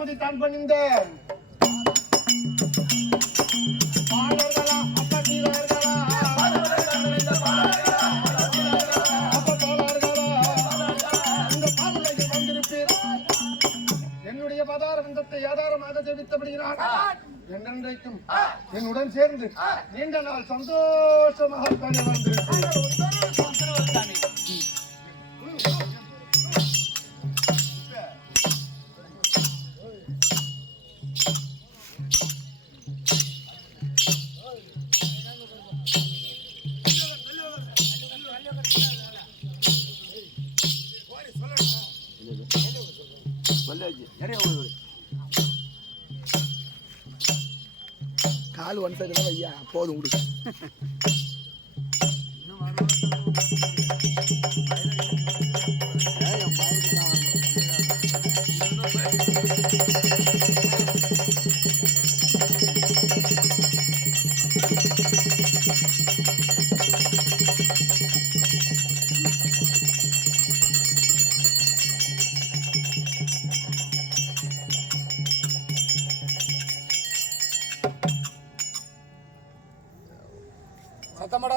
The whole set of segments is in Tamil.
பாதமதி தான் பணிந்த என்னுடைய பாதார விந்தத்தை ஆதாரமாக சேவித்தபடுகிறார் என்றென்றைக்கும் என்னுடன் சேர்ந்து நீண்ட நாள் சந்தோஷமாக தானே போதும் விடு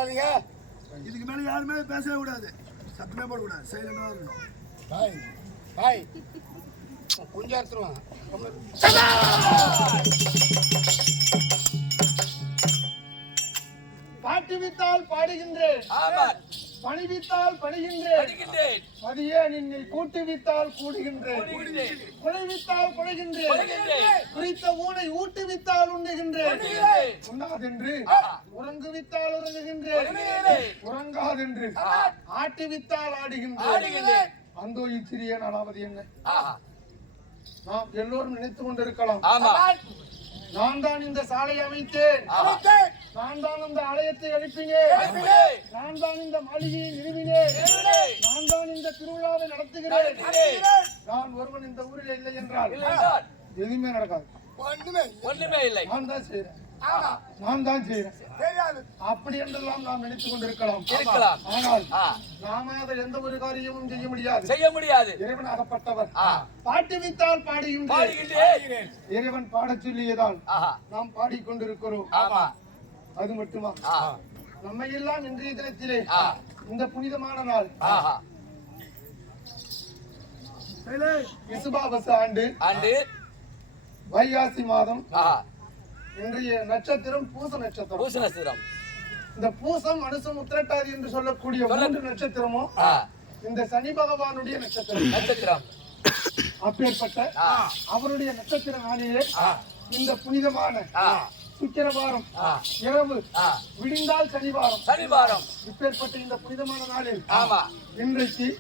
போடாதீங்க இதுக்கு மேல யாருமே பேசவே கூடாது. சத்தமே போடக்கூடாது. சைலண்டா இருக்கணும். பாய். பாய். குஞ்சா எடுத்துருவாங்க. பாட்டு வித்தால் பாடுகின்றேன். ஆமா பணிவித்தால் பணிகின்றேன். பதியே நின்னை கூட்டுவித்தால் கூடுகின்றேன். குறைவித்தால் குறைகின்றேன். குறித்த ஊனை ஊட்டுவித்தால் உண்ணுகின்றேன். உண்ணாதென்று. உறங்குவித்தால் உறங்குகின்றேன். உறங்காதென்று. ஆட்டுவித்தால் ஆடுகின்றேன். அந்தோ இச்சிறிய நாளாவது என்ன? நாம் எல்லோரும் நினைத்துக் கொண்டிருக்கலாம். நான் தான் இந்த சாலை அமைத்தேன். நான் தான் அந்த ஆலயத்தை எழுப்பினேன். நான் தான் இந்த மாளிகையை நிறுவினேன். நான் தான் இந்த திருவிழாவை நடத்துகிறேன். நான் ஒருவன் இந்த ஊரில் இல்லை என்றால். இல்லை என்றால். எதுவுமே நடக்காது. ஒண்ணுமே ஒண்ணுமே இல்லை. நான் தான் செய்யறேன் ஆமா. நான் தான் செய்யறேன் அப்படி என்றெல்லாம் நாம் நினைத்துக் கொண்டிருக்கலாம். இருக்கலாம். ஆனால் நாம அதை எந்த ஒரு காரியமும் செய்ய முடியாது. செய்ய முடியாது. இறைவனாகப்பட்டவர் ஆ, பாட்டு வைத்தால் பாடுகின்றேன். இறைவன் பாடச் சொல்லியதால் ஆஹா, நாம் பாடிக்கொண்டிருக்கிறோம். ஆமா. அது மட்டுமா? நம்மை எல்லாம் இன்றைய தினத்திலே இந்த புனிதமான நாள். விசுபாபச ஆண்டு. ஆண்டு. வைகாசி மாதம். இன்றைய நட்சத்திரம் பூச நட்சத்திரம். பூச நட்சத்திரம். இந்த பூசம் அனுசம் உத்திரட்டாதி என்று சொல்லக்கூடிய மூன்று நட்சத்திரமும் இந்த சனி பகவானுடைய நட்சத்திரம். நட்சத்திரம். அப்பேற்பட்ட அவருடைய நட்சத்திர நாளிலே இந்த புனிதமான சுக்கிரவாரம் இரவு. விடிந்தால் சனிவாரம். சனிவாரம். இப்பேற்பட்ட இந்த புனிதமான நாளில் ஆமா. இன்றைக்கு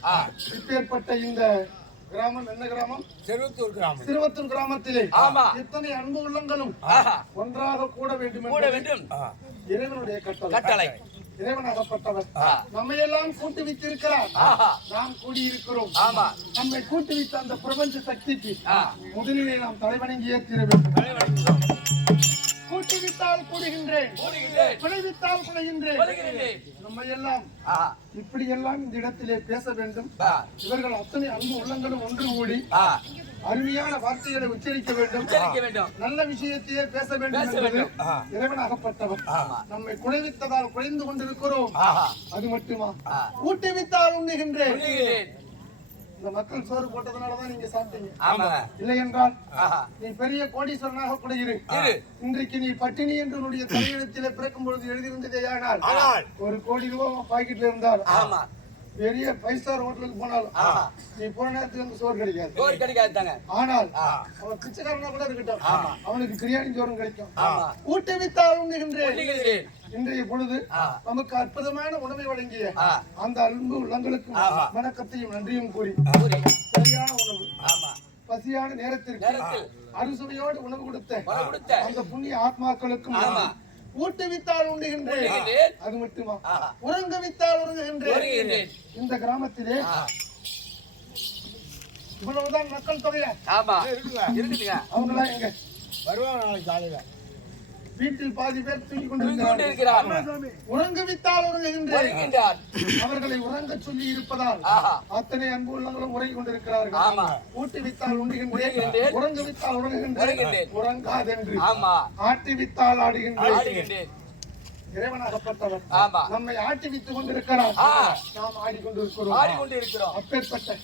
இப்பேற்பட்ட இந்த கிராமம் என்ன கிராமம்? செருவத்தூர் கிராமம். சிறுவத்தூர் கிராமத்திலே ஆமா. எத்தனை அன்பு உள்ளங்களும் ஒன்றாக கூட வேண்டும் கூட வேண்டும். இறைவனுடைய கட்டளை. கட்டளை. இறைவனாகப்பட்டவர். நம்மை எல்லாம் கூட்டு வைத்திருக்கிறார் நாம் கூடியிருக்கிறோம். ஆமா. நம்மை கூட்டு வைத்த அந்த பிரபஞ்ச சக்திக்கு. முதலிலே நாம் தலைவணங்கி ஏற்றிட வேண்டும். விட்டால் கூடுகின்றேன். நம்மை எல்லாம் இப்படி எல்லாம் இந்த இடத்திலே பேச வேண்டும். இவர்கள் அத்தனை அன்பு உள்ளங்களும் ஒன்று கூடி அருமையான வார்த்தைகளை உச்சரிக்க வேண்டும். நல்ல விஷயத்தையே பேச வேண்டும். இறைவனாகப்பட்டவர். ஆமா. நம்மை குழைவித்ததால் குழைந்து கொண்டிருக்கிறோம். அது மட்டுமா. ஊட்டுவித்தால் உண்ணுகின்றேன். இந்த மக்கள் சோறு போட்டதுனாலதான் நீங்க சாப்பிட்டீங்க. இல்லை என்றால் நீ பெரிய கோடீஸ்வரனாக கூட இரு. இன்றைக்கு நீ பட்டினி என்று உன்னுடைய தலையெழுத்திலே பிறக்கும் பொழுது எழுதியிருந்ததேயானால் ஆனால் ஒரு கோடி ரூபாய் பாக்கெட்ல இருந்தால் ஆமா. பெரிய ஃபைவ் ஸ்டார் ஹோட்டலுக்கு போனாலும். நீ போன நேரத்துக்கு வந்து சோறு கிடைக்காது சோறு கிடைக்காது ஆனால். அவன் பிச்சைக்காரனா கூட இருக்கட்டும். அவனுக்கு பிரியாணி சோறும் கிடைக்கும் சொல்லுகிறேன். இன்றைய பொழுது. நமக்கு அற்புதமான உணவை வழங்கிய. அந்த அன்பு உள்ளங்களுக்கும் ஆமா. வணக்கத்தையும் நன்றியும் கூறி. சரியான உணவு ஆமா பசியான நேரத்திற்கு அறுசுவையோடு உணவு கொடுத்த அந்த புண்ணிய ஆத்மாக்களுக்கும் ஆமா. ஊட்டுவித்தால் உண்ணுகின்றேன். அது மட்டுமா. உறங்குவித்தால் உறங்குகின்றேன். இந்த கிராமத்திலே இவ்வளவுதான் மக்கள் தொகையா? ஆமா. இருக்குங்க இருக்குதுங்க. அவங்களாம் எங்க? வருவாங்க நாளைக்கு காலையில. வீட்டில் பாதி பேர் தூங்கி தூங்கிக் கொண்டு கொண்டிருக்கிறார்கள். இருக்கிறார் சாமி உறங்குவித்தால் உறங்குகின்றேன் வருகின்றார் அவர்களை உறங்க சொல்லி இருப்பதால் அத்தனை அன்பு உள்ளங்களும் உறங்கி கொண்டிருக்கிறார்கள். ஆமா. ஊட்டுவித்தால் உண்ணுகின்றேன் உண்ணுகின்றேன். உறங்குவித்தால் உறங்குகின்றேன். உறங்காதென்று. ஆட்டுவித்தால் ஆடுகின்றேன். ஆடுகின்றேன். இறைவனாகப்பட்டவர் ஆமா. நம்மை ஆட்டி வைத்துக் கொண்டிருக்கிறார் ஆ. நாம் ஆடிக்கொண்டிருக்கிறோம். ஆடிக்கொண்டு இருக்கிறோம் அப்பேற்பட்ட.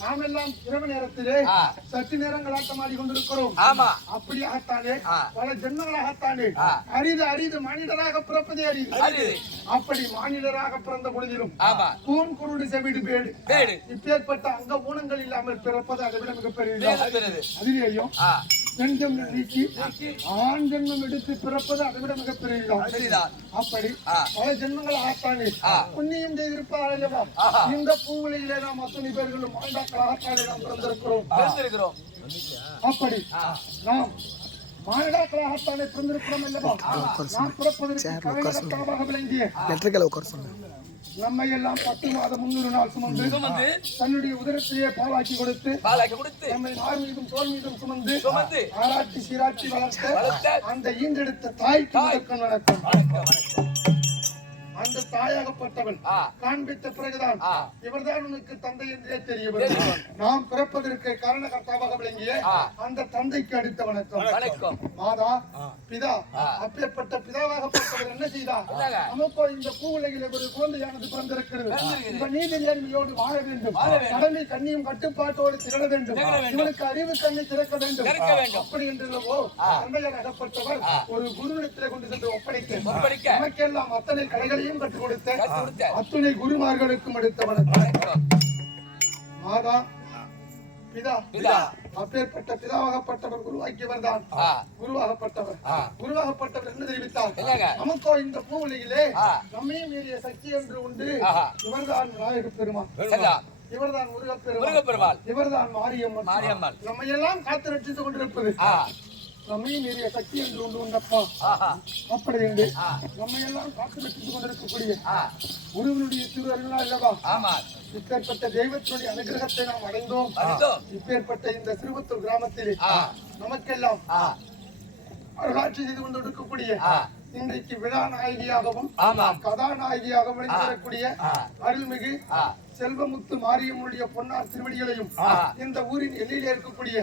நாம் எல்லாம் இரவு நேரத்திலே ஆ. சற்று நேரங்கள் ஆட்டம் ஆடிக்கொண்டிருக்கிறோம் ஆமா அப்படியாகத்தானே ஆ. பல ஜென்மங்களாகத்தானே ஆ. அரிது அரிது மனிதராக பிறப்பதே அரிது. அப்படி மாநிலராக பிறந்த பொழுதிலும் கூன் குருடு செவிடு பேடு. பேடு. இப்பேற்பட்ட அங்க ஊனங்கள் இல்லாமல் பிறப்பது அதை விட மிகப்பெரிய அதிலேயும் ஆ. பெண் ஜென்மம் நீக்கி. ஆண் ஜென்மம் எடுத்து பிறப்பது அதை விட மிகப்பெரிய அப்படி ஆ. பல ஜென்மங்கள் ஆத்தானே. புண்ணியம் செய்திருப்பார் அல்லவா. இந்த பூவிலையிலே நாம் அத்தனை பேர்களும் மாண்டாக்களாகத்தானே நாம் பிறந்திருக்கிறோம். தெரிந்திருக்கிறோம் அப்படி நாம் மானிடாக்களாகத்தானே பிறந்திருக்கிறோம் அல்லவா? நாம் பிறப்பதற்கு விளங்கிய எலக்ட்ரிக்கல் உட்கார சொன்னேன் நம்மை எல்லாம் பத்து மாதம் முன்னூறு நாள் சுமந்து சுமந்து தன்னுடைய உதரத்தையே பாலாக்கி கொடுத்து பாலாக்கி கொடுத்து நம்மை மார் மீதும் தோல் மீதும் சுமந்து சுமந்து ஆராய்ச்சி சீராட்சி வளர்த்த அந்த தாய்க்கு தாய். வணக்கம் வணக்கம் அந்த தாயாகப்பட்டவன் காண்பித்த பிறகுதான். இவர்தான் உனக்கு தந்தை என்றே தெரிய. நாம் பிறப்பதற்கு காரணகர்த்தாவாக விளங்கிய. அந்த தந்தைக்கு அடுத்த வணக்கம் வணக்கம் மாதா பிதா. அப்பேற்பட்ட பிதாவாகப்பட்டவர் என்ன செய்தார்? நமக்கோ இந்த பூவுலகில் ஒரு குழந்தையானது பிறந்திருக்கிறது. இவன் நீதி நேர்மையோடு வாழ வேண்டும். கடமை கண்ணியும் கட்டுப்பாட்டோடு திகழ வேண்டும். இவனுக்கு அறிவு கண்ணை திறக்க வேண்டும். அப்படி என்றோ தந்தையர் அகப்பட்டவர். ஒரு குருவிடத்தில் கொண்டு சென்று ஒப்படைக்க. நமக்கெல்லாம் அத்தனை கலைகளையும் கொடுத்த கற்றுக் கொடுத்த. அத்துணை குருமார்களுக்கும் வணக்கம். வணக்கம். மாதா பிதா பிதா. அப்பேற்பட்ட பிதாவாகப்பட்டவர் குருவாக்கியவர் தான். குருவாகப்பட்டவர். குருவாகப்பட்டவர் என்ன தெரிவித்தார்? நமக்கோ இந்த பூவுலகிலே. நம்மையும் மீறிய சக்தி என்று உண்டு. இவர்தான் விநாயக பெருமான். இவர்தான் முருகப்பெருமாள் இவர்தான் மாரியம்மன். மாரியம்மன். நம்ம எல்லாம் காத்து ரட்சித்துக் கொண்டிருப்பது. ஆ நம்மையும் மீறிய சக்தி என்று ஒன்று உண்டப்பா. ஆஹா அப்படி என்று ஆ. நம்மை எல்லாம் காத்து வைத்துக் கொண்டிருக்கக்கூடிய ஆ. ஒருவனுடைய திருவருளா அல்லவா? ஆமா. இப்பேற்பட்ட தெய்வத்தினுடைய அனுகிரகத்தை நாம் அடைந்தோம். இப்பேற்பட்ட இந்த சிறுவத்தூர் கிராமத்திலே நமக்கெல்லாம் அருளாட்சி செய்து கொண்டு இருக்கக்கூடிய ஆ. இன்றைக்கு விழா நாயகியாகவும் கதாநாயகியாகவும் ஆ. அருள்மிகு செல்வமுத்து மாரியம்மனுடைய பொன்னார் திருவடிகளையும். இந்த ஊரின் எல்லையிலே இருக்கக்கூடிய.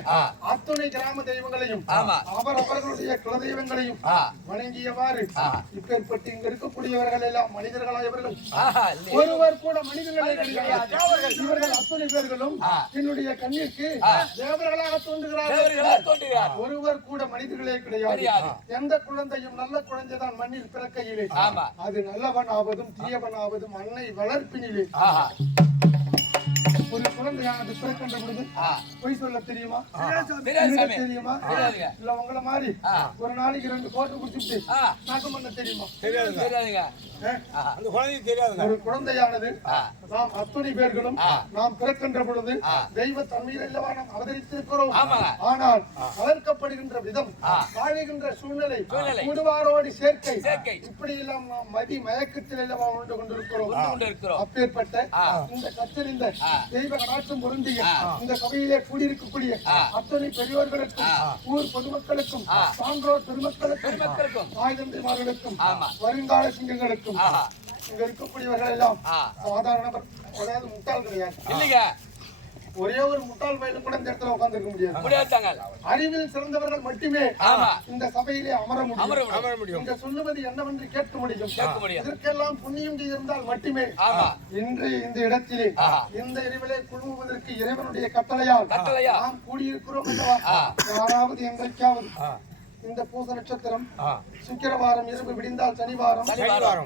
அத்துணை கிராம தெய்வங்களையும் ஆமா. அவரவர்களுடைய குலதெய்வங்களையும் வணங்கியவாறு. இப்பேற்பட்டு இங்க இருக்கக்கூடியவர்கள் எல்லாம் மனிதர்களாயவர்கள். ஒருவர் கூட மனிதர்களே கிடையாது இவர்கள் அத்துணை பேர்களும். என்னுடைய கண்ணிற்கு. தேவர்களாக தோன்றுகிறார்கள் ஒருவர் கூட மனிதர்களே கிடையாது. எந்த குழந்தையும் நல்ல குழந்தைதான் மண்ணில் பிறக்கையிலே. அது நல்லவனாவதும் தீயவனாவதும் அன்னை வளர்ப்பினிலே ஆஹா ஒரு குழந்தையானது பிறக்கின்ற பொழுது ஆ பொய் சொல்ல தெரியுமா தெரியாது திருட சாமி தெரியுமா தெரியாதுங்க. இல்ல உங்கள மாதிரி ஆ. ஒரு நாளைக்கு ரெண்டு கோட்டை குடிச்சுட்டு ஆ நாக்கம் பண்ண தெரியுமா தெரியாதுங்க ஆ? ஆஹா அந்த குழந்தைக்கு தெரியாதுங்க ஒரு குழந்தையானது ஆ. நாம் அத்துணை பேர்களும். நாம் பிறக்கின்ற பொழுது. தெய்வ தன்மையில் அல்லவா நாம் அவதரித்திருக்கிறோம். ஆனால் வளர்க்கப்படுகின்ற விதம். வாழுகின்ற சூழ்நிலை. குடுவாரோடு சேர்க்கை. இப்படி எல்லாம் நாம் மதி மயக்கத்தில் அல்லவா உண்டு கொண்டிருக்கிறோம் அப்பேற்பட்ட. இந்த கத்தறிந்த. தெய்வ கடாட்சம் பொருந்திய. இந்த சபையிலே கூடியிருக்கக்கூடிய. அத்தனை பெரியவர்களுக்கும் ஆ. ஊர் பொதுமக்களுக்கும். சான்றோர் பெருமக்களுக்கும் ஆமா. வருங்கால சிங்கங்களுக்கும் இங்க இருக்கக்கூடியவர்கள் எல்லாம் சாதாரண அதாவது முட்டாள் கிடையாது ஒரே ஒரு முட்டாள் பயிலும் கூட இந்த இடத்துல உட்கார்ந்து இருக்க முடியாது முடியாதாங்க அறிவில் சிறந்தவர்கள் மட்டுமே இந்த சபையிலே அமர அமர முடியும் முடியும். இங்க சொல்லுவது என்னவென்று கேட்க முடியும் கேட்க முடியும். இதற்கெல்லாம் புண்ணியம் செய்திருந்தால் மட்டுமே இன்று இந்த இடத்திலே. இந்த இரவிலே குழுமுவதற்கு இறைவனுடைய கட்டளையால் கட்டளையா? நாம் கூடியிருக்கிறோம் அல்லவா. யாராவது எங்களுக்காவது இந்த பூச நட்சத்திரம் சுக்கிரவாரம் இரவு விடிந்தால் சனிவாரம்.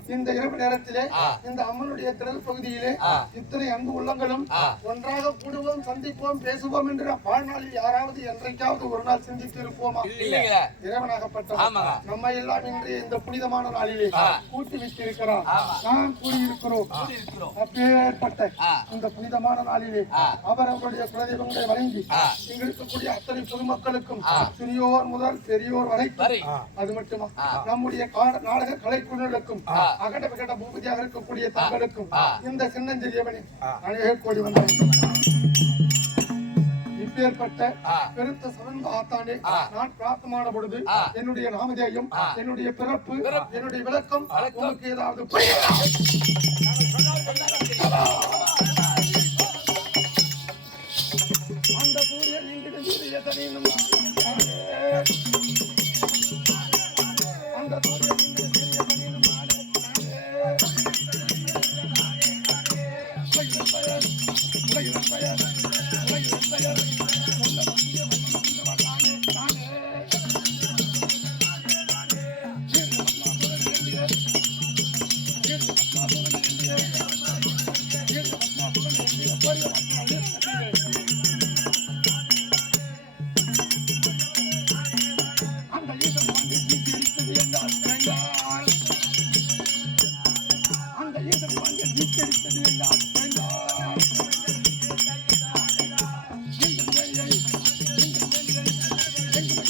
இந்த இரவு நேரத்திலே. இந்த அம்மனுடைய திரள் பகுதியிலே. இத்தனை அன்பு உள்ளங்களும். ஒன்றாக கூடுவோம் சந்திப்போம் பேசுவோம் என்று வாழ்நாளில் யாராவது என்றைக்காவது ஒரு நாள் சிந்தித்து இருப்போமா ஆமாங்க. நம்ம எல்லாம் இன்றைய இந்த புனிதமான நாளிலே. கூட்டி வைத்திருக்கிறான் ஆமா. நாம் கூடியிருக்கிறோம் இருக்கிறோம் அப்பேற்பட்ட. இந்த புனிதமான நாளிலே ஆ. அவரவருடைய குலதெய்வங்களை வணங்கி ஆ. இங்க இருக்கக்கூடிய அத்தனை பொதுமக்களுக்கும். சிறியோர் முதல் பெரியோர் வரை அது மட்டுமா. நம்முடைய நாடக கலைக்குழுக்களுக்கும் ஆ. அகட விகட பூபதியாக இருக்கக்கூடிய தங்களுக்கும். இந்த சின்னஞ்சிறியவனே அநேக கோடி வந்தான் இப்பேற்பட்ட. பெருத்த சிறந்த ஆத்தானே. நான் பிரார்த்தமான பொழுது. என்னுடைய நாமதேயம். என்னுடைய பிறப்பு. என்னுடைய விளக்கம் ஏதாவது புரியுதா? அந்த சூரியன் இங்கிட்டு சூரியத்தனையும்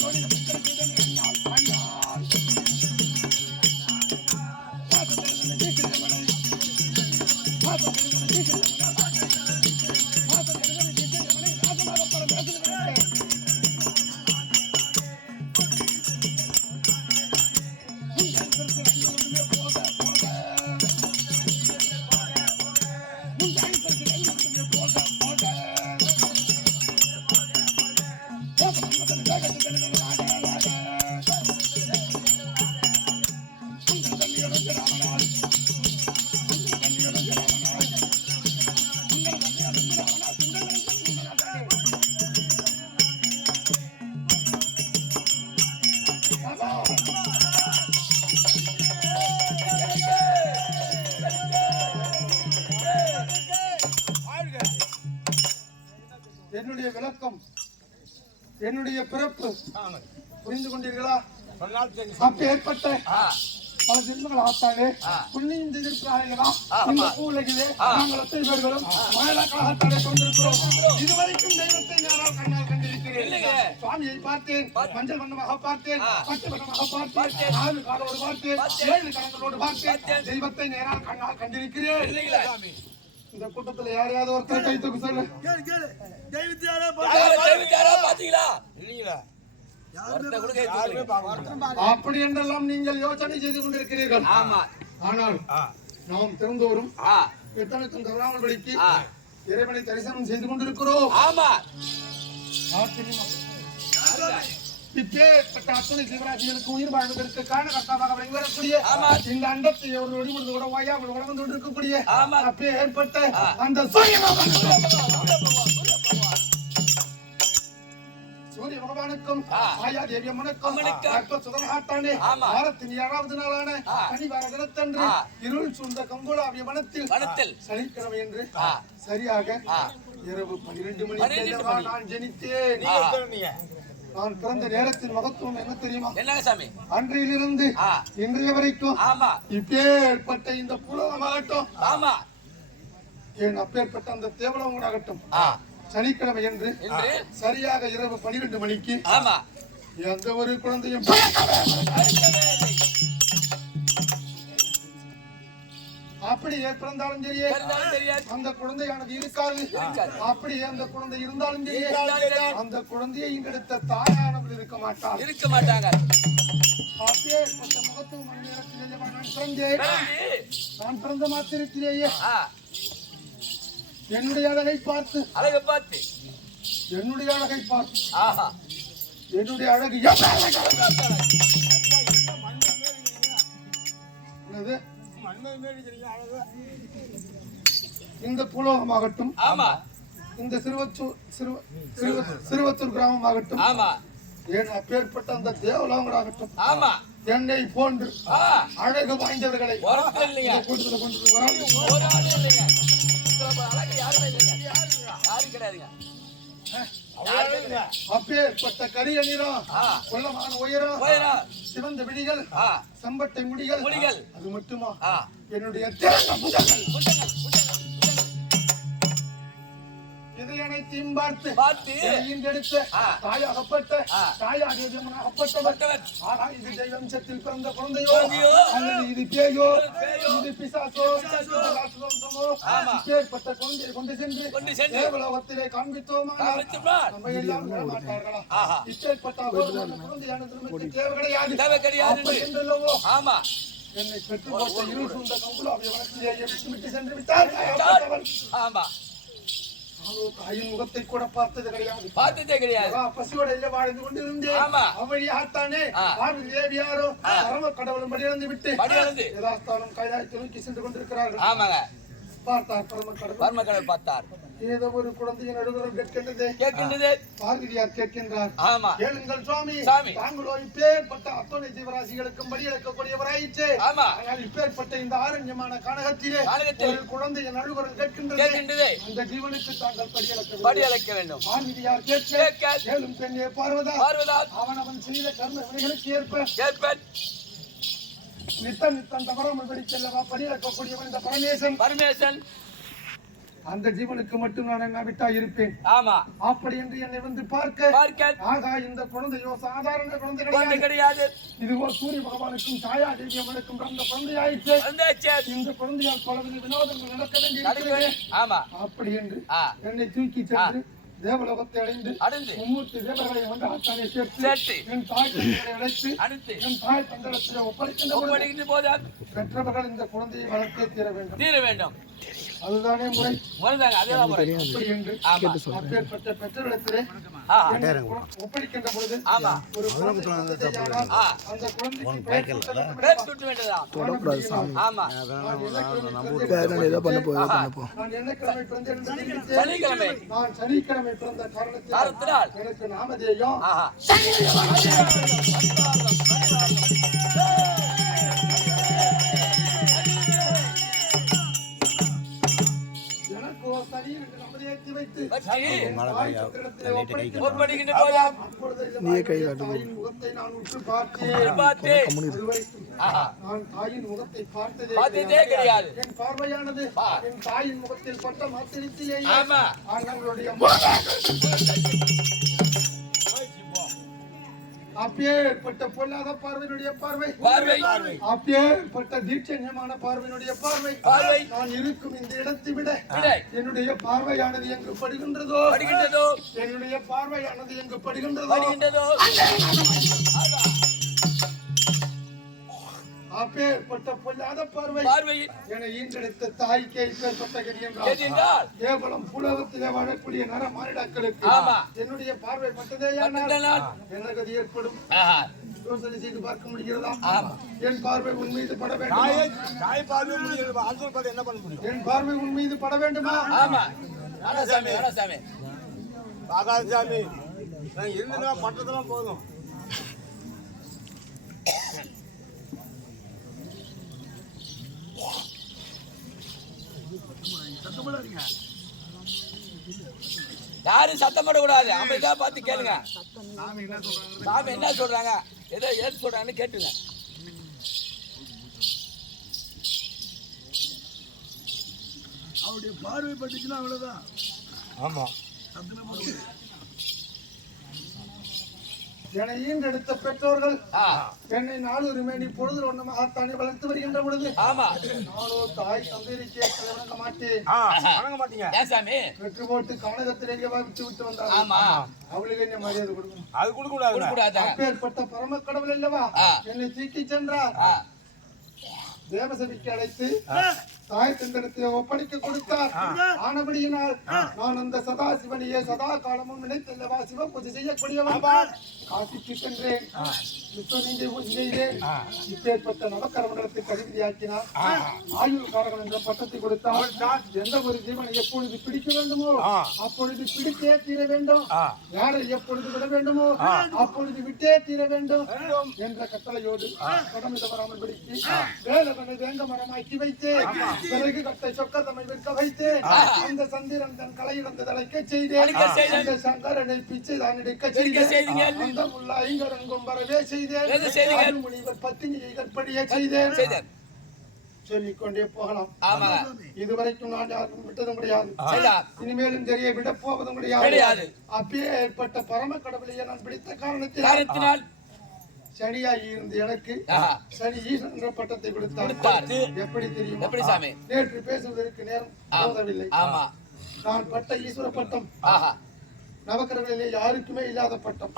Thank you. என்னுடைய பிறப்பு புரிந்து கொண்டீர்களா அப்ப ஏற்பட்ட பல ஜென்மங்கள் ஆத்தானே ஆ. புண்ணியம் செய்திருக்கிறார்களா. இந்த பூவுலகிலே நாங்கள் அத்தனை பேர்களும் தடை கொண்டிருக்கிறோம் இதுவரைக்கும் தெய்வத்தை யாரால் கண்ணால் கண்டிருக்கிறேன் சுவாமியை பார்த்தேன். மஞ்சள் வண்ணமாக பார்த்தேன். பட்டு வண்ணமாக பார்த்தேன். நாலு காலோடு பார்த்தேன். ஏழு கரங்களோடு பார்த்தேன். தெய்வத்தை நேரால் கண்ணால் கண்டிருக்கிறேன் இந்த கூட்டத்துல யாரையாவது ஒருத்தர் கை தூக்கு சொல்லு. கேளு கேளு. தெய்வத்தை யாரோ யாரை தெரிவித்தாரா பாத்தீங்களா இல்லைங்களா. அப்படி என்றெல்லாம் நீங்கள் யோசனை செய்து கொண்டிருக்கிறீர்கள். ஆமா. ஆனால் நாம் திறந்தோறும் ஆ. எத்தனைக்கும் தவறாமல் படிக்கு ஆ. இறைவனை தரிசனம் செய்து கொண்டிருக்கிறோம். ஆமா. ஆச்சரியமா. இப்பேற்பட்ட அத்தனை சிவராஜிகளுக்கு உயிர் வாழ்வதற்கு காரணகர்த்தாவாக விளங்கக்கூடிய ஆமா. இந்த அண்டத்தை ஒரு நொடி பொழுது கூட ஓயாமல் உலகம் கொண்டிருக்கக்கூடிய ஆமா. அப்பே ஏற்பட்ட அந்த சூரிய சூரிய பகவானுக்கும் ஆ. மாயா தேவி அம்மனுக்கும் சுதனகாத்தானே. வாரத்தின் ஏழாவது நாளான. சனிவார தினத்தன்று. இருள் சூழ்ந்த கங்குலாவிய வனத்தில். சனிக்கிழமை என்று. சரியாக. இரவு பன்னிரண்டு பன்னிரண்டு மணி. நான் ஜெனித்தேன். நான் பிறந்த நேரத்தின் மகத்துவம் என்ன தெரியுமா? என்னங்க சாமி? அன்றையிலிருந்து ஆ. இன்றைய வரைக்கும் ஆமா. இப்பேற்பட்ட இந்த புலகமாகட்டும் ஆமா. என் அப்பேற்பட்ட அந்த தேவலவங்களாகட்டும் சனிக்கிழமை என்று சரியாக இரவு பன்னிரண்டு மணிக்கு ஆமா. எந்த ஒரு குழந்தையும் அப்படியே பிறந்தாலும் சரியே அந்த குழந்தையானது இருக்காது. இருக்காது. அப்படியே அந்த குழந்தை இருந்தாலும் சரியே. அந்த குழந்தையை இங்கெடுத்த தாயானவள் இருக்க மாட்டாள். இருக்க மாட்டாங்க. அப்பேற்பட்ட முகத்துவம் மணி நேரத்திலேயே நான் பிறந்தேன். பிறந்து, நான் பிறந்த மாத்திரத்திலேயே. என்னுடைய அழகை பார்த்து. அழக பார்த்து. என்னுடைய அழகை பார்த்து. ஆஹா. என்னுடைய அழகு? என்னது? இந்த புலோகமாகட்டும். ஆமா. இந்த சிறுவத்தூர் சிறுவ சிறுவ- சிறுவத்தூர் கிராமமாகட்டும். ஆமா. என் அப்பேற்பட்ட அந்த தேவலோகங்களாகட்டும் ஆமா. என்னை போன்று அழகு வாய்ந்தவர்களை யாருமே கிடையாதுங்க. அப்பேற்பட்ட கரிய நிறம் கொள்ளமான உயரம் சிவந்த விழிகள் சம்பட்டை முடிகள். அது மட்டுமா? என்னுடைய அனைத்தையும் பார்த்து பார்த்து. எடுத்த. தாயாகப்பட்ட ஆ. தாயாகப்பட்டவர் பட்டவர். ஆனா இது தெய்வம்சத்தில் பிறந்த குழந்தையோ அல்லது இது பேயோ இது பிசாசோ. இப்பேற்பட்ட குழந்தையை கொண்டு சென்று தேவலோகத்திலே காண்பித்தோமா காமித்துப்பார். நம்ம எல்லாம் மாட்டார்களா. இப்பேற்பட்ட குழந்தையானது நமக்கு தேவை கிடையாது தேவை கிடையாது அப்படி என்றல்லவோ? ஆமா. என்னை பெற்று போட்ட இருள் சூழ்ந்த சென்று விட்டார். தாயாகப்பட்டவள். ஆமா. தாயின் முகத்தை கூட பார்த்தது கிடையாது. பார்த்ததே கிடையாது. பசியோட இல்ல வாழ்ந்து கொண்டிருந்தேன். ஆமா. அவ்வழியாகத்தானே. பார்வதி தேவியாரோ பரம கடவுளும் படியிழந்து விட்டு. யதாஸ்தானம் கைலாயத்தை நோக்கி சென்று கொண்டிருக்கிறார்கள். ஆமாங்க. பார்த்தார் பரம கடவுள். வர்ம கடவுள் பார்த்தார். ஏதோ ஒரு குழந்தையின் நடுவரம் கேட்கின்றது. கேட்கின்றது. பார்வதியார் கேட்கின்றார். ஆமா. கேளுங்கள் சுவாமி. சாமி. தாங்களோ இப்பேற்பட்ட அத்தனை ஜீவராசிகளுக்கும் படியெடுக்கக்கூடியவராயிற்று ஆமா. ஆனால் இப்பேற்பட்ட இந்த ஆரண்யமான கானகத்திலே ஒரு குழந்தையின் நடுவரம் கேட்கின்றது. அந்த ஜீவனுக்கு தாங்கள் படியெடுக்க படி அழைக்க வேண்டும். பார்வதியார் கேட்க கேளும் பெண்ணே பார்வதா. பார்வதா. அவன் அவன் செய்த கர்ம வினைகளுக்கு ஏற்ப கேட்பன் நித்தம் நித்தம் தவறாமல் படி செல்லவா படியிழக்கக்கூடியவன் இந்த பரமேசன். பரமேசன். அந்த ஜீவனுக்கு மட்டும் நான் என்ன விட்டா இருப்பேன். ஆமா. அப்படி என்று என்னை வந்து பார்க்க பார்க்க ஆகா இந்த குழந்தையோ சாதாரண குழந்தை குழந்தை கிடையாது. இதுவோ சூரிய பகவானுக்கும் சாயா தேவியம்மனுக்கும் பிறந்த குழந்தையாயிற்று. வந்தாச்சு இந்த குழந்தையால் பலவித வினோதங்கள் நடக்க வேண்டி நடக்க இருக்கிறது. வேண்டும். ஆமா. அப்படி என்று என்னை தூக்கி சென்று தேவலோகத்தை அடைந்து அடைந்து மும்மூர்த்தி தேவர்களை வந்து ஆத்தானை சேர்த்து சேர்த்து என் தாய் தந்தையரை அழைத்து அடுத்து என் தாய் பொழுது ஒப்படைக்கின்ற போது பெற்றவர்கள் இந்த குழந்தையை வளர்த்தே தீர வேண்டும். தீர வேண்டும். அதுதானே முறை. முறைதாங்க அதேதான் முறை. அப்பேற்பட்ட என்னை ஒப்படைக்கின்ற பொழுது ஆமா. ஒரு அந்த குழந்தைக்கு பெயர் சுட்டு வேண்டியதான் வேண்டும். ஆமா. நான் என்ன கிழமை பிறந்தேன் நான் என்ன கிழமை பிறந்தேன். சனிக்கிழமை. நான் சனிக்கிழமை பிறந்த காரணத்தினால் எனக்கு நாமதேயம். ஆஹா. தாயின் முகத்தை பார்த்ததே கிடையாது. என் பார்வையானது. என் தாயின் முகத்தில் பட்ட மாத்திரத்திலேயே ஆமா. ஆண்களுடைய அப்பேற்பட்ட பொல்லாத பார்வையினுடைய பார்வை. பார்வை. அப்பேற்பட்ட தீட்சண்யமான பார்வையினுடைய பார்வை. பார்வை. நான் இருக்கும் இந்த இடத்தை விட விடை. என்னுடைய பார்வையானது எங்கு படுகின்றதோ படுகின்றதோ. என்னுடைய பார்வையானது எங்கு படுகின்றதோ. படுகின்றதோ. அப்பேற்பட்ட பொல்லாத பார்வை. பார்வையில். என ஈன்றெடுத்த தாய்க்கே இப்பேற்பட்ட கதி என்றால் கேவலம் புலகத்திலே வாழக்கூடிய நர மானிடாக்களுக்கு. என்னுடைய பார்வை என்ன கதி ஏற்படும். யோசனை செய்து பார்க்க முடிகிறதா? ஆமா. என் பார்வை உன் மீது பட வேண்டுமா? என்ன பண்ண முடியும்? என் பார்வை உன் மீது பட வேண்டுமா? ஆமா. சாமி சாமி. நான் இருந்ததுனா பட்டதெல்லாம் போதும். யாரும் சத்தம் போடக்கூடாது. அமைதியா பார்த்து கேளுங்க. சாமி என்ன சொல்றாங்க? ஏதோ ஏது சொல்றாங்கன்னு கேட்டுங்க. அவருடைய பார்வை பட்டுச்சுன்னா அவ்வளவுதான். ஆமா. சத்தமே போடுது என ஈன்றெடுத்த பெற்றோர்கள் என்னை நாளொரு மேனி பொழுது ஒன்றமாகத்தானே வளர்த்து வருகின்ற பொழுது. ஆமா. நானோ தாய் தந்தையருக்கே வணங்க மாட்டேன். வணங்க மாட்டீங்க. சாமி? வெற்றி போட்டு கவனகத்திலேயே விட்டு விட்டு வந்தார் ஆமா. அவளுக்கு என்ன மரியாதை கொடுக்கணும்? அது கொடுக்க கூடாது கூடாதா அப்பேற்பட்ட பரம கடவுள் அல்லவா. என்னை தூக்கி சென்றார். தேவசபைக்கு அழைத்து தாய் தந்தனத்தை ஒப்படைக்க கொடுத்தார். ஆனபடியினால் நான் அந்த சதாசிவனையே சதா காலமும் நினைத்தல்லவா சிவ பூஜை செய்யக்கூடியவன் காசிக்கு சென்றேன். இப்பேற்பட்ட நவக்கரமண்டலத்துக்கு அதிபதியாக்கினார் ஆயுள் காரகன் என்ற பட்டத்தை கொடுத்தார். எந்த ஒரு ஜீவனை எப்பொழுது பிடிக்க வேண்டுமோ அப்பொழுது பிடித்தே தீர வேண்டும். யாரை எப்பொழுது விட வேண்டுமோ அப்பொழுது விட்டே தீர வேண்டும் என்ற கட்டளையோடு கடமை தவறாமல் பிடித்து வேலவனை வேந்த மரமாக்கி வைத்தேன் பிறகு கட்டை சொக்க தம்மை விற்க வைத்தேன் அந்த சந்திரன் தன் கலையிழந்து தலைக்க செய்தேன். அழிக்க செய்தேன். அந்த சங்கரனை பிச்சை தான் எடுக்க எடுக்க செய்தேன். செய்தீங்க. அந்த முள்ள ஐங்கரங்கும் வரவே செய்தேன். எது செய்தீங்க? அருள்மொழிவர் பத்தினியை கற்படியே செய்தேன். செய்தேன். சொல்லிக்கொண்டே போகலாம். இதுவரைக்கும் நான் யாருக்கும் விட்டதும் கிடையாது. இனிமேலும் தெரிய விட போவதும் கிடையாது. அப்பயே ஏற்பட்ட பரம கடவுளையே நான் பிடித்த காரணத்தினால் சனியாகி இருந்த எனக்கு. சனி ஈசன் என்ற பட்டத்தை கொடுத்தார். எப்படி தெரியுமா? எப்படி சாமி? நேற்று பேசுவதற்கு நேரம் போதவில்லை ஆமா. நான் பட்ட ஈஸ்வர பட்டம். நவக்கிரகளிலே யாருக்குமே இல்லாத பட்டம்.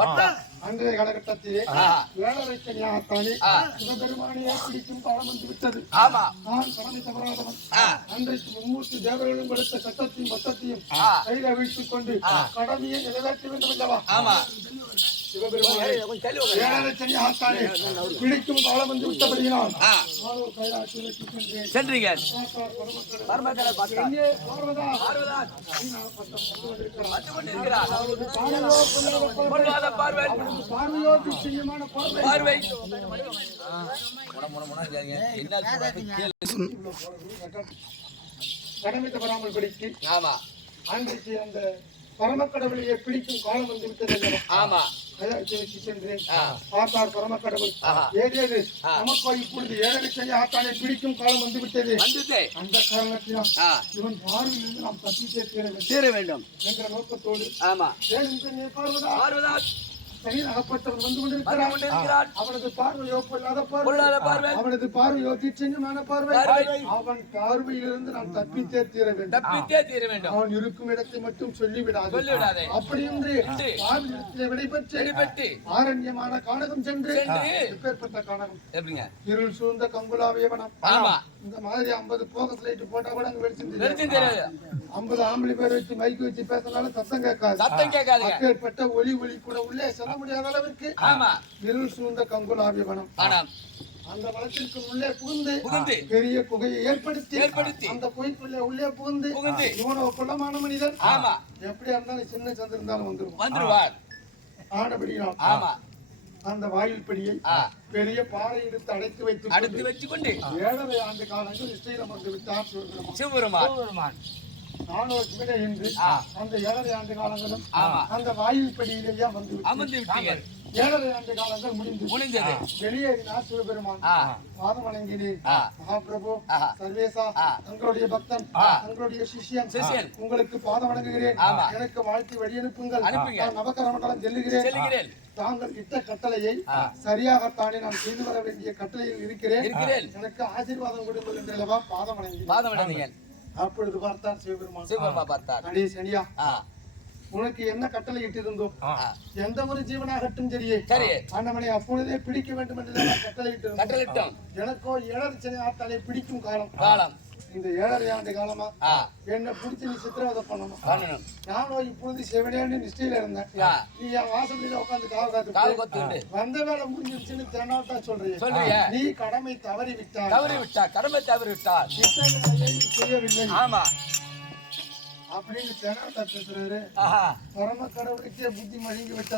அன்றைய காலகட்டத்திலே ஆ. வேளரை கன்யாத்தானே ஆ. சிவபெருமானையே பிடிக்கும் காலம் வந்து விட்டது. ஆமா. நான் கடமை தவறாதவன். அன்றைக்கு மும்மூர்த்தி தேவர்களும் கொடுத்த சட்டத்தையும் பட்டத்தையும். கையில வைத்துக் கொண்டு கடமையை நிறைவேற்ற வேண்டும் அல்லவா? பிடிக்கும் காலம் வந்து விட்டபடியினால் சென்றீங்க. பார்வை. கடமை தவறாமல் படித்து ஆமா. அன்றைக்கு அந்த பரமக்கடவுளையே பிடிக்கும் காலம் வந்து விட்டது? ஆமா. கைலாயத்திற்கு சென்றேன் ஆ. பார்த்தார் பரமக்கடவுள். ஆஹா. ஏதேது நமக்கோ இப்பொழுது ஏழரை செய்ய ஆத்தானை பிடிக்கும் காலம் வந்து விட்டது வந்தது அந்த காரணத்தினால் இவன் பார்வையிலிருந்து நாம் வேண்டும். சேர வேண்டும். என்ற நோக்கத்தோடு ஆமா. பார்வதா? அகப்பட்டவன் வந்து கொண்டிருக்கிறான். அவனது பார்வையோ பொல்லாத பார்வை. அவனது பார்வையோ தீட்சண்யமான பார்வை. அவன் பார்வையிலிருந்து நாம் தப்பித்தே தீர வேண்டும். தப்பித்தே தீர வேண்டும். அவன் இருக்கும் இடத்தை மட்டும் சொல்லிவிடாது. சொல்லிவிடாதே. அப்படி என்று என்று. பார்வையிடத்திலே விடைபெற்று வெளிப்பட்டு ஆரண்யமான கானகம் சென்று. எப்பேற்பட்ட கானகம்? எப்படிங்க? இருள் சூழ்ந்த கங்குலாவியவனம் ஆமா. இந்த மாதிரி ஐம்பது போக்கஸ் லைட் போட்டா கூட அங்க வெளிச்சம் ஐம்பது ஆம்பளை பேர் வச்சு மைக் வச்சு பேசினாலும் சத்தம் கேட்காது. சத்தம் அப்பேற்பட்ட ஒளி ஒளி கூட உள்ளே முடியாத அளவிற்கு ஆமா. இருள் சூழ்ந்த கங்குலாவியவனம் ஆனாம் அந்த வனத்திற்கு உள்ளே புகுந்து புகுந்து. பெரிய குகையை ஏற்படுத்தி ஏற்படுத்தி. அந்த குகைக்குள்ளே உள்ளே புகுந்து புகுந்து. இவனோ குள்ளமான மனிதன். ஆமா. எப்படியா இருந்தாலும் சின்ன சந்திர இருந்தாலும் வந்துடும் வந்துருவார். ஆனபடியால் ஆமா. அந்த வாயில் படியை பெரிய பாறை எடுத்து அடைத்து வைத்து அடுத்து வச்சுக்கொண்டு ஏழரை ஆண்டு காலங்கள் ஸ்ரீரம் வந்து விட்டார் சிவபெருமான். சிவபெருமான். நானூறு. அந்த ஏழரை ஆண்டு காலங்களும் அந்த படியிலேயே வந்து அமர்ந்து ஏழரை ஆண்டு காலங்கள் முடிந்து முடிஞ்சது வெளியேறினார் சிவபெருமான். ஆ. பாதம் வணங்கினேன் ஆ. மகாபிரபு ஆஹா. சர்வேசா ஆ. தங்களுடைய பக்தன் தங்களுடைய சிஷ்யன் சிஷ்யன். உங்களுக்கு பாதம் வணங்குகிறேன். எனக்கு வாழ்த்தி வழி அனுப்புங்கள் அனுப்புங்க. நான் நவக்கரமண்டலம் செல்லுகிறேன். தாங்கள் இட்ட கட்டளையை. சரியாகத்தானே நான் செய்து வர வேண்டிய கட்டளையில் இருக்கிறேன். எனக்கு ஆசீர்வாதம் கொடுங்கள் என்றல்லவா பாதம் வணங்கினேன். பாதம் விடாதீங்க அப்பொழுது பார்த்தார் சிவபெருமான். சிவபெருமா பார்த்தார். அடே சனியா உனக்கு என்ன கட்டளை இட்டிருந்தோம் ஆ. எந்த ஒரு ஜீவனாகட்டும் சரியே சரி. ஆண்டவனை அப்பொழுதே பிடிக்க வேண்டும் என்று கட்டளை இட்டிருந்தோம். கட்டளிட்டோம் எனக்கோ ஏழரை சனி ஆட்டாலை பிடிக்கும் காலம். காலம். இந்த ஏழரை ஆண்டு காலமா என்னை பிடிச்சி நீ சித்திரவதை பண்ணணும். நானும் இப்பொழுது செவனேன்னு நிஷ்டையில இருந்தேன். நீ என் வாசலில உட்காந்து காவ காத்து வந்த வேலை முடிஞ்சிருச்சுன்னு தென்னாட்டா சொல்றீங்க நீ கடமை தவறி விட்டாய் தவறி விட்டார் கடமை தவறி நீ செய்யவில்லை. ஆமா. அப்படின்னு தென்னாட்டா பேசுறாரு. பரம கடவுளுக்கே புத்தி மழுங்கி விட்டார்.